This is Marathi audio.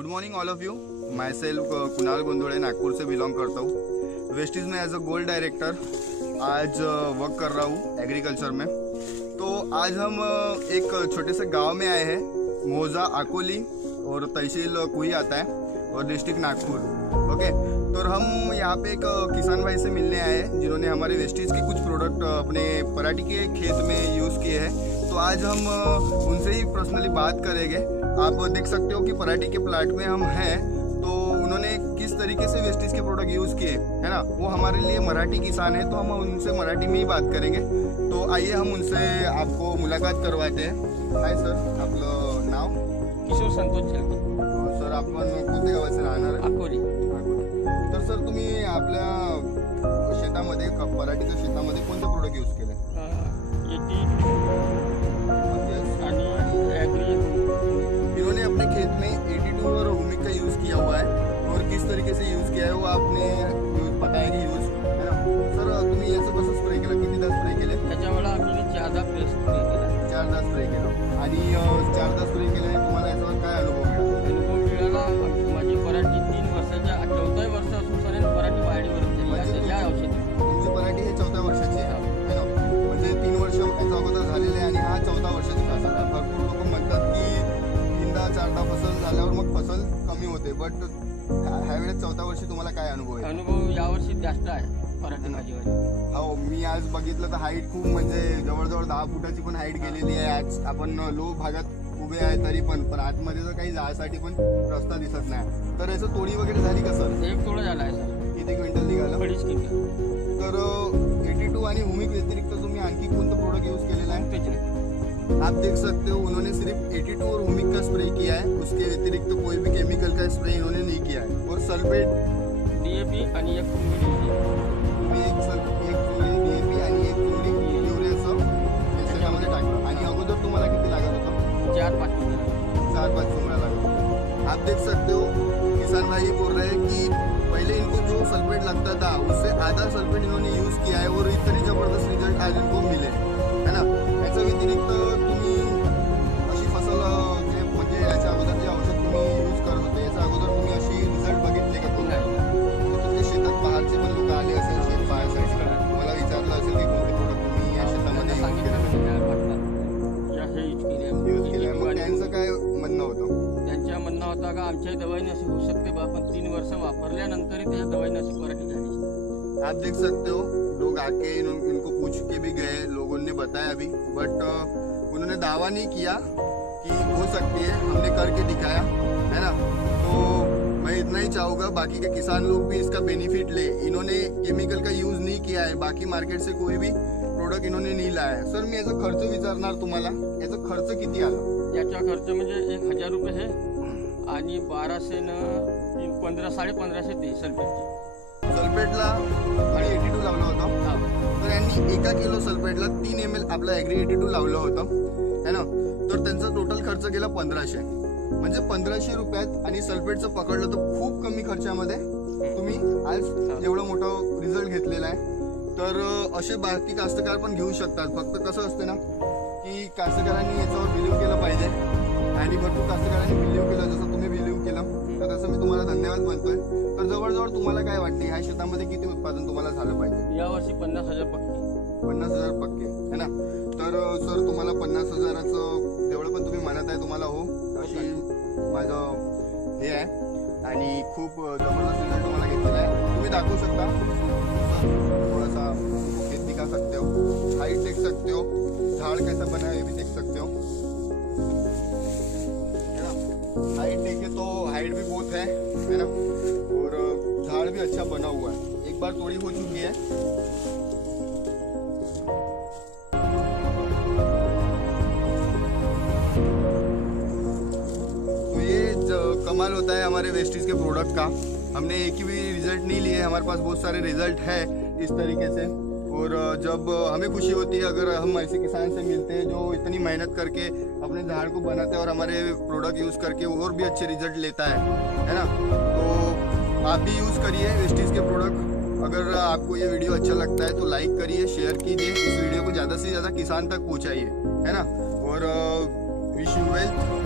Good morning all of you. Myself Kunal Gondude, Nagpur से बिलोंग करता हूँ। वेस्टीज में एज अ गोल्ड डायरेक्टर आज वर्क कर रहा हूँ एग्रीकल्चर में। तो आज हम एक छोटे से गांव में आए हैं, मोजा अकोली, और तहसील कुही आता है और डिस्ट्रिक्ट नागपुर। ओके, तो हम यहाँ पे एक किसान भाई से मिलने आए हैं जिन्होंने हमारे वेस्टीज के कुछ प्रोडक्ट अपने पराठी के खेत में यूज़ किए हैं। तो आज हम उनसे ही पर्सनली बात करेंगे। आप देख सकते हो कि पराठी के प्लाट में हम हैं, तो उन्होंने किस तरीके से वेस्टीज के प्रोडक्ट यूज़ किए, है ना। वो हमारे लिए मराठी किसान है, तो हम उनसे मराठी में ही बात करेंगे। तो आइए हम उनसे आपको मुलाकात करवाते हैं। हाय सर, आपलं नाव? किशोर संतोष चलके। सर, आपण कोणत्या गावाचे राहणार? अकोली। तर सर, तुम्ही आपल्या शेतामध्ये पराठीच्या शेतामध्ये कोणते प्रोडक्ट यूज केले? इन्होंने अपने खेत में 82 और हुमिक का यूज़ किया हुआ है, और किस तरीके से यूज़ किया है वो आपने बताया कि यूज, है ना। सर, तुम्ही याचं कसं स्प्रे केलं, कितीदा स्प्रे केले? त्याच्यामुळे आम्ही 4दा स्प्रे केला। 4दा स्प्रे केलं। आणि 4दा स्प्रे केल्याने तुम्हाला याचा काय अनुभव मिळाला? अनुभव मिळाला, माझी पराठी 3 वर्षाच्या 4व्या वर्षापासून सर पराठी वाढीवर झाली या औषधी। तुमची पराठी हे 4थ्या वर्षाची आहे, है ना. म्हणजे 3 वर्ष याचा अगोदर झालेले आहे आणि हा 4था वर्षाचा फसल आहे. भरपूर लोक म्हणतात की 3दा 4दा फसल झाल्यावर मग फसल कमी होते, बट ह्या वेळेस 4थ्या वर्षी तुम्हाला काय अनुभव आहे? अनुभव यावर्षी जास्त आहे पराठी माझी। हो, मी आज बघितलं तर हाईट खूप, म्हणजे जवळजवळ 10 फुटाची पण हाईट गेलेली आहे. आज आपण लो भागात उभे आहे तरी पण आतमध्ये तर काही जायसाठी पण रस्ता दिसत नाही. तर याचं तोडी वगैरे झाली का सर? 1 तोडा झाला आहे सर। किती क्विंटल निघालं? 2.5 क्विंटल। तर 82 आणि हुमिक व्यतिरिक्त तुम्ही आणखी कोणतं प्रोडक्ट यूज केलेलं आहे? कुछ नहीं। आप देख सकते हो उन्होंने सिर्फ 82 और हुमिक का स्प्रे किया है, उसके व्यतिरिक्त कोई भी केमिकल का स्प्रे इन्होंने नहीं किया है। और सल्फेट, डीएपी आणि एक चुंबडी तुम्ही एक चुंबडी डीएपी आणि एक चुंबडी युरियाचं त्याच्यामध्ये टाकलं। आणि अगोदर तुम्हाला किती लागत होतं? 4-5 चुंबडी। 4-5 चुंबड़ा लागत। आप देख सकते हो किसान भाई बोल रहे हैं कि पहले इनको जो सल्फेट लगता था उससे आधा सल्फेट इन्होंने यूज किया है, और इतनी जबरदस्त रिजल्ट आज इनको मिले, है ना। याच्या व्यतिरिक्त तुम्ही अशी फसल जे म्हणजे याच्या अगोदर जे औषध तुम्ही यूज करत होते, याच्या अगोदर तुम्ही अशी रिझल्ट बघितले का? तुमच्या शेतात बाहेरचे पण लोक आले असेल शेत पाहायसाठी, तुम्हाला विचारलं असेल की कोणते प्रोडक्ट तुम्ही या शेतामध्ये यूज केले, मग त्यांचं काय म्हणणं होतं? त्यांच्या म्हणणं होता का आमच्या दवाईने अशी होऊ शकते बा, पण 3 वर्ष वापरल्यानंतरही त्या दवाईने अशी पराठी झाली। आप देख सकते हो लोग आके इनको पूछ के भी गए, लोगों ने बताया भी, बट उन्होंने दावा नहीं किया कि हो सकती है, हमने करके दिखाया, है ना। तो मैं इतना ही चाहूँगा बाकी के किसान लोग भी इसका बेनिफिट ले। इन्होंने केमिकल का यूज़ नहीं किया है, बाकी मार्केट से कोई भी प्रोडक्ट इन्होंने नहीं लाया है। सर, मी याचा खर्च विचारणार तुम्हाला, याचा खर्च किती आला? याचा खर्च म्हणजे 1000 रुपये आहे आणि 1200 न 1500-1550 ते सल्फेटला आणि 82 लावलं होतं। तर यांनी 1 किलो सल्फेटला 3 ml आपलं ॲग्री 82 लावलं होतं, है ना। तर त्यांचा टोटल खर्च गेला 1500, म्हणजे 1500 रुपयात आणि सल्फेटचं पकडलं तर खूप कमी खर्चामध्ये तुम्ही आज एवढं मोठं रिझल्ट घेतलेला आहे। तर असे बाकी कास्तकार पण घेऊ शकतात। फक्त कसं असते ना की कास्तकारांनी याच्यावर बिलीव केलं पाहिजे, आणि भरपूर कास्तकारांनी बिलीव केलं, जसं तुम्ही बिलीव केलं, तर तसं मी तुम्हाला धन्यवाद म्हणतोय। तर जवळजवळ तुम्हाला काय वाटते, ह्या शेतामध्ये किती उत्पादन तुम्हाला झालं पाहिजे? यावर्षी 50,000 पक्के। 50,000 पक्के, है ना। तर सर, तुम्हाला 50,000चं जेवढं पण तुम्ही म्हणत आहे तुम्हाला हो, अशी माझं हे आहे, आणि खूप जबरदस्त रिझल्ट तुम्हाला घेतलेला आहे। तुम्ही दाखवू शकता, थोड़ा सा खेत दिखा सकते हो, हाइट देख सकते हो, झाड़ कैसा बना है ये भी देख सकते हो, है ना। हाइट देखे तो हाइट भी बहुत है ना, और झाड़ भी अच्छा बना हुआ है। एक बार तोड़ी हो चुकी है। तो ये कमाल होता है हमारे वेस्टीज के प्रोडक्ट का। हमने एक ही भी रिजल्ट नहीं लिए, हमारे पास बहुत सारे रिजल्ट है इस तरीके से। और जब हमें खुशी होती है अगर हम ऐसे किसान से मिलते हैं जो इतनी मेहनत करके अपने झाड़ को बनाते हैं और हमारे प्रोडक्ट यूज़ करके और भी अच्छे रिजल्ट लेता है ना। तो आप भी यूज़ करिए वेस्टीज के प्रोडक्ट। अगर आपको ये वीडियो अच्छा लगता है तो लाइक करिए, शेयर कीजिए, इस वीडियो को ज़्यादा से ज़्यादा किसान तक पहुँचाइए, है ना। और विश यू वेल्थ।